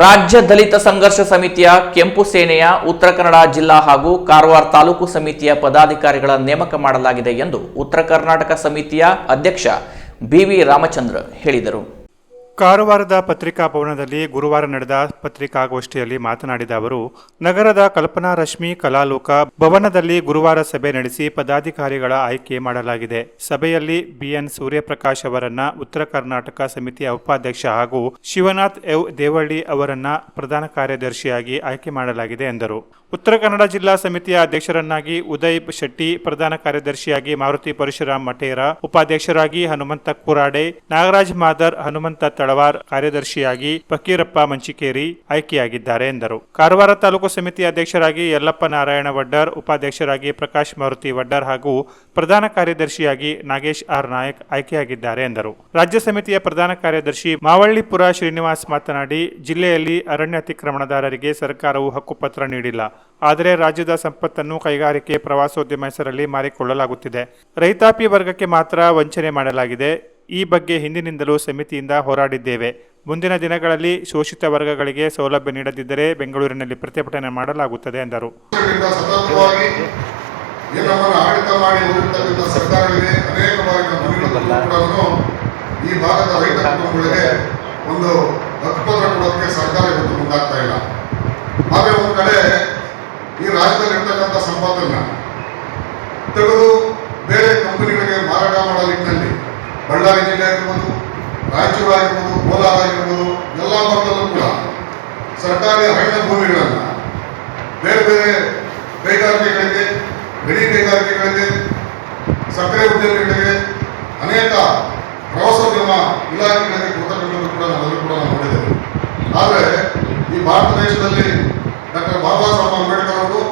ರಾಜ್ಯ ದಲಿತ ಸಂಘರ್ಷ ಸಮಿತಿಯ ಕೆಂಪು ಸೇನೆಯ ಉತ್ತರ ಕನ್ನಡ ಜಿಲ್ಲಾ ಹಾಗೂ ಕಾರವಾರ ತಾಲೂಕು ಸಮಿತಿಯ ಪದಾಧಿಕಾರಿಗಳ ನೇಮಕ ಮಾಡಲಾಗಿದೆ ಎಂದು ಉತ್ತರ ಕರ್ನಾಟಕ ಸಮಿತಿಯ ಅಧ್ಯಕ್ಷ ಬಿವಿ ರಾಮಚಂದ್ರ ಹೇಳಿದರು. ಕಾರವಾರದ ಪತ್ರಿಕಾ ಭವನದಲ್ಲಿ ಗುರುವಾರ ನಡೆದ ಪತ್ರಿಕಾಗೋಷ್ಠಿಯಲ್ಲಿ ಮಾತನಾಡಿದ ಅವರು, ನಗರದ ಕಲ್ಪನಾ ರಶ್ಮಿ ಕಲಾಲೋಕ ಭವನದಲ್ಲಿ ಗುರುವಾರ ಸಭೆ ನಡೆಸಿ ಪದಾಧಿಕಾರಿಗಳ ಆಯ್ಕೆ ಮಾಡಲಾಗಿದೆ. ಸಭೆಯಲ್ಲಿ ಬಿಎನ್ ಸೂರ್ಯಪ್ರಕಾಶ್ ಅವರನ್ನ, ಉತ್ತರ ಕರ್ನಾಟಕ ಸಮಿತಿಯ ಉಪಾಧ್ಯಕ್ಷ ಹಾಗೂ ಶಿವನಾಥ್ ಎವ್ ದೇವಳ್ಳಿ ಅವರನ್ನ ಪ್ರಧಾನ ಕಾರ್ಯದರ್ಶಿಯಾಗಿ ಆಯ್ಕೆ ಮಾಡಲಾಗಿದೆ ಎಂದರು. ಉತ್ತರ ಕನ್ನಡ ಜಿಲ್ಲಾ ಸಮಿತಿಯ ಅಧ್ಯಕ್ಷರನ್ನಾಗಿ ಉದಯ್ ಶೆಟ್ಟಿ, ಪ್ರಧಾನ ಕಾರ್ಯದರ್ಶಿಯಾಗಿ ಮಾರುತಿ ಪರಶುರಾಮ್ ಮಠೇರ, ಉಪಾಧ್ಯಕ್ಷರಾಗಿ ಹನುಮಂತ ಕುರಾಡೆ, ನಾಗರಾಜ್ ಮಾದರ್, ಹನುಮಂತ ತಳವಾರ್ ಕಾರ್ಯದರ್ಶಿಯಾಗಿ ಫಕೀರಪ್ಪ ಮಂಚಿಕೇರಿ ಆಯ್ಕೆಯಾಗಿದ್ದಾರೆ ಎಂದರು. ಕಾರವಾರ ತಾಲೂಕು ಸಮಿತಿ ಅಧ್ಯಕ್ಷರಾಗಿ ಯಲ್ಲಪ್ಪ ನಾರಾಯಣ ವಡ್ಡರ್, ಉಪಾಧ್ಯಕ್ಷರಾಗಿ ಪ್ರಕಾಶ್ ಮಾರುತಿ ವಡ್ಡರ್ ಹಾಗೂ ಪ್ರಧಾನ ಕಾರ್ಯದರ್ಶಿಯಾಗಿ ನಾಗೇಶ್ ಆರ್ ನಾಯಕ್ ಆಯ್ಕೆಯಾಗಿದ್ದಾರೆ ಎಂದರು. ರಾಜ್ಯ ಸಮಿತಿಯ ಪ್ರಧಾನ ಕಾರ್ಯದರ್ಶಿ ಮಾವಳ್ಳಿಪುರ ಶ್ರೀನಿವಾಸ್ ಮಾತನಾಡಿ, ಜಿಲ್ಲೆಯಲ್ಲಿ ಅರಣ್ಯ ಅತಿಕ್ರಮಣದಾರರಿಗೆ ಸರ್ಕಾರವು ಹಕ್ಕುಪತ್ರ ನೀಡಿಲ್ಲ. ಆದರೆ ರಾಜ್ಯದ ಸಂಪತ್ತನ್ನು ಕೈಗಾರಿಕೆ ಪ್ರವಾಸೋದ್ಯಮ ಹೆಸರಲ್ಲಿ ಮಾರಿಕೊಳ್ಳಲಾಗುತ್ತಿದೆ. ರೈತಾಪಿ ವರ್ಗಕ್ಕೆ ಮಾತ್ರ ವಂಚನೆ ಮಾಡಲಾಗಿದೆ. ಈ ಬಗ್ಗೆ ಹಿಂದಿನಿಂದಲೂ ಸಮಿತಿಯಿಂದ ಹೋರಾಡಿದ್ದೇವೆ. ಮುಂದಿನ ದಿನಗಳಲ್ಲಿ ಶೋಷಿತ ವರ್ಗಗಳಿಗೆ ಸೌಲಭ್ಯ ನೀಡದಿದ್ದರೆ ಬೆಂಗಳೂರಿನಲ್ಲಿ ಪ್ರತಿಭಟನೆ ಮಾಡಲಾಗುತ್ತದೆ ಎಂದರು. ಈ ಭಾಗದ ಒಂದು ಸರ್ಕಾರ ಇಲ್ಲ. ಒಂದು ಕಡೆ ಈ ರಾಜ್ಯದಲ್ಲಿ ಇರ್ತಕ್ಕಂಥ ಸಂಪತ್ತನ್ನು ತೆಗೆದು ಬೇರೆ ಕಂಪನಿಗಳಿಗೆ ಮಾರಾಟ ಮಾಡೋ ನಿಟ್ಟಿನಲ್ಲಿ ಬಳ್ಳಾರಿ ಜಿಲ್ಲೆ ಆಗಿರ್ಬೋದು ರಾಯಚೂರು ಆಗಿರ್ಬೋದು ಕೋಲಾರ ಆಗಿರ್ಬೋದು ಎಲ್ಲ ಭಾಗದಲ್ಲೂ ಕೂಡ ಸರ್ಕಾರಿ ಅರಣ್ಯ ಭೂಮಿಗಳನ್ನು ಬೇರೆ ಬೇರೆ ಕೈಗಾರಿಕೆಗಳಿಗೆ, ಗಣಿ ಕೈಗಾರಿಕೆಗಳಿಗೆ, ಸಕ್ಕರೆ ಉದ್ಯೋಗಗಳಿಗೆ ಅನೇಕ ಪ್ರವಾಸೋದ್ಯಮ ಇಲಾಖೆಗಳಿಗೆ ಕೊಡ್ತಕ್ಕಂಥದ್ದು ಕೂಡ ನಾವೆಲ್ಲರೂ ಕೂಡ ನಾವು ನೋಡಿದ್ದೇವೆ. ಆದರೆ ಈ ಭಾರತ ದೇಶದಲ್ಲಿ ಡಾಕ್ಟರ್ ಬಾಬಾ ಸಾಹೇಬ್ ಅಂಬೇಡ್ಕರ್ ಅವರು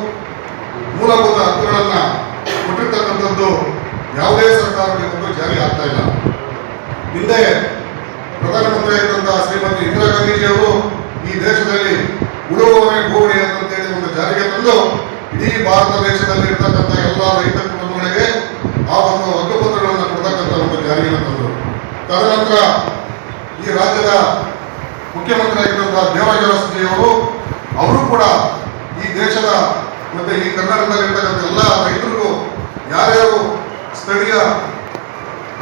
ಮೂಲಭೂತ ಹಕ್ಕುಗಳನ್ನು ಕೊಟ್ಟಿರ್ತಕ್ಕಂಥದ್ದು ಯಾವುದೇ ಸರ್ಕಾರಕ್ಕೆ ಒಂದು ಜಾರಿ ಆಗ್ತಾ ಇಲ್ಲ. ಹಿಂದೆ ಶ್ರೀಮತಿ ಇಂದಿರಾ ಗಾಂಧೀಜಿಯವರು ಈ ದೇಶದಲ್ಲಿ ಉಳುವವನೇ ಭೂಮಿ ಅಂತೇಳಿ ಒಂದು ಜಾರಿಗೆ ತಂದು ಇಡೀ ಭಾರತ ದೇಶದಲ್ಲಿ ಇರ್ತಕ್ಕಂಥ ಎಲ್ಲ ರೈತ ಕುಟುಂಬಗಳಿಗೆ ಆ ಒಂದು ಹಕ್ಕುಪತ್ರಗಳನ್ನು ಕೊಡ್ತಕ್ಕಂಥ ಒಂದು ಜಾರಿಯನ್ನು ತಂದರು. ತದನಂತರ ಈ ರಾಜ್ಯದ ಮುಖ್ಯಮಂತ್ರಿ ಆಗಿದ್ದಂತಹ ಅರಸುಜಿಯವರು ಅವರು ಕೂಡ ಈ ದೇಶದ ಮತ್ತೆ ಈ ಕರ್ನಾಟಕದಲ್ಲಿ ಇರ್ತಕ್ಕಂಥ ಎಲ್ಲ ರೈತರಿಗೂ ಯಾರ್ಯಾರು ಸ್ಥಳೀಯ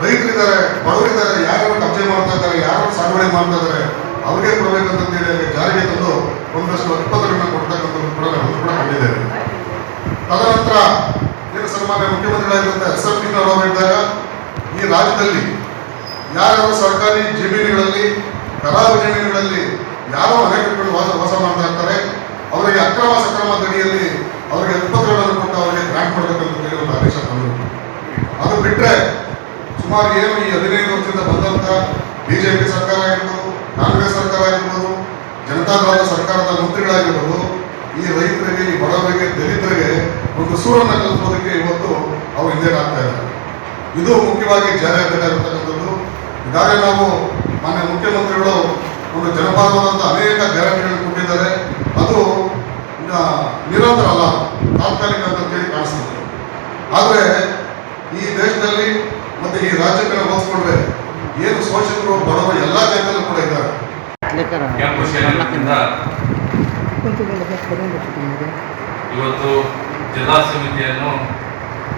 ರೈತರಿದ್ದಾರೆ ಬಡವರಿದ್ದಾರೆ, ಯಾರು ಕಬ್ಜೆ ಮಾಡ್ತಾ ಇದ್ದಾರೆ, ಯಾರು ಸಾಗುವಳಿ ಮಾಡ್ತಾ ಇದ್ದಾರೆ, ಅವ್ರಿಗೆ ಹೇಳಿ ಜಾರಿಗೆ ತಂದು ಒಂದಷ್ಟು ಹಕ್ಕುಪತ್ರಗಳನ್ನ ಕೊಡ್ತಕ್ಕಂಥದ್ದು ಕೂಡ ನಾವು ಕೂಡ ಕಂಡಿದ್ದೇವೆ ತದನಂತರ ಏನು ಸನ್ಮಾನ್ಯ ಮುಖ್ಯಮಂತ್ರಿಗಳಾಗಿದ್ದಂಥ ಎಸ್ ಎಫ್ ಅವರು ಹೇಳಿದಾಗ, ಈ ರಾಜ್ಯದಲ್ಲಿ ಯಾರ್ಯಾರು ಸರ್ಕಾರಿ ಜಮೀನುಗಳಲ್ಲಿ, ಕರಾರು ಜಮೀನುಗಳಲ್ಲಿ ಯಾರೋ ಅನೇಕ ವಾಸ ಮಾಡ್ತಾ ಇರ್ತಾರೆ, ಅವರಿಗೆ ಅಕ್ರಮ, ಸಕ್ರಮ ದಡಿಯಲ್ಲಿ ಅವರಿಗೆ ಹಕ್ಕುಪತ್ರಗಳನ್ನು ಕೊಟ್ಟು ಅವರಿಗೆ ಗ್ರಾಂಟ್ ಮಾಡಬೇಕಂತ ಹೇಳಿ ಒಂದು ಆದೇಶ ತಂದರು ಅದು ಬಿಟ್ಟರೆ ಸುಮಾರು ಏನು ಈ ಹದಿನೈದು ವರ್ಷದಿಂದ ಬಂದಂತ ಬಿಜೆಪಿ ಸರ್ಕಾರ ಆಗಿರ್ಬೋದು, ಕಾಂಗ್ರೆಸ್ ಸರ್ಕಾರ ಆಗಿರ್ಬೋದು ಜನತಾದಳದ ಸರ್ಕಾರದ ಮಂತ್ರಿಗಳಾಗಿರ್ಬೋದು, ಈ ರೈತರಿಗೆ, ಈ ಬಡವರಿಗೆ, ದಲಿತರಿಗೆ ಒಂದು ಸೂರನ್ನು ಕಲ್ಪೋದಕ್ಕೆ ಇವತ್ತು ಅವರು ಹಿಂದೇನಾಗ್ತಾ ಇದ್ದಾರೆ ಇದು ಮುಖ್ಯವಾಗಿ ಜಾರಿ ಈಗಾಗಲೇ ನಾವು ಮಾನ್ಯ ಮುಖ್ಯಮಂತ್ರಿಗಳು ಒಂದು ಜನಪದವಾದಂಥ ಅನೇಕ ಗ್ಯಾರಂಟಿಗಳನ್ನು ಕೊಟ್ಟಿದ್ದಾರೆ. ಅದು ನಿರಂತರ ಅಲ್ಲ, ತಾತ್ಕಾಲಿಕ ಅಂತ ಹೇಳಿ ಕಾಣಿಸ್ತದೆ ಆದರೆ ಮತ್ತೆ ಈ ರಾಜ್ಯಕ್ಕೆ ಹೋಲಿಸ್ಕೊಂಡ್ರೆ ಏನು ಶೋಷಕರು ಬಡವ ಎಲ್ಲ ಜಾಗದಲ್ಲೂ ಕೂಡ ಇದ್ದಾರೆ ಇವತ್ತು ಜಿಲ್ಲಾ ಸಮಿತಿಯನ್ನು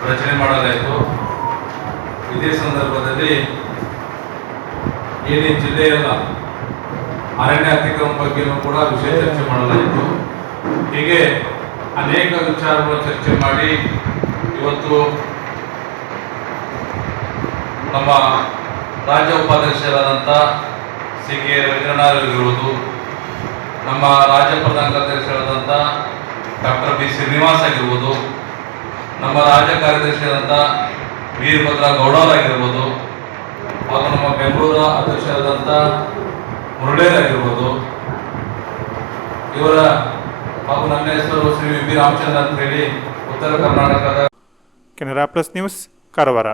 ರಚನೆ ಮಾಡಲಾಯಿತು. ಇದೇ ಸಂದರ್ಭದಲ್ಲಿ ಏನೇ ಜಿಲ್ಲೆಯಲ್ಲ ಅರಣ್ಯ ಅತಿಕ್ರಮ ಬಗ್ಗೆನೂ ಕೂಡ ವಿಷಯ ಚರ್ಚೆ ಮಾಡಲಾಯಿತು. ಹೀಗೆ ಅನೇಕ ವಿಚಾರಗಳು ಚರ್ಚೆ ಮಾಡಿ ಇವತ್ತು ನಮ್ಮ ರಾಜ್ಯ ಉಪಾಧ್ಯಕ್ಷರಾದಂಥ ಸಿ ಕೆ ರವೀಂದ್ರನಾಥ್ ಇರ್ಬೋದು ನಮ್ಮ ರಾಜ್ಯ ಪ್ರಧಾನ ಕಾರ್ಯದರ್ಶಿಯಾದಂಥ ಡಾಕ್ಟರ್ ಬಿ ಶ್ರೀನಿವಾಸ್ ಆಗಿರ್ಬೋದು, ನಮ್ಮ ರಾಜ್ಯ ಕಾರ್ಯದರ್ಶಿಯಾದಂಥ ವೀರಭದ್ರ ಗೌಡವರಾಗಿರ್ಬೋದು ಹಾಗೂ ನಮ್ಮ ಬೆಂಗಳೂರು ಅಧ್ಯಕ್ಷರಾದಂಥ ಮುರುಳೇರಾಗಿರ್ಬೋದು ಆಗಿರ್ಬೋದು. ಇವರ ಹಾಗೂ ನನ್ನ ಹೆಸರು ಶ್ರೀ ವಿ ಬಿ ರಾಮಚಂದ್ರ ಅಂತ ಹೇಳಿ ಉತ್ತರ ಕರ್ನಾಟಕದ ಕೆನರಾ ಪ್ಲಸ್ ನ್ಯೂಸ್ ಕಾರವಾರ.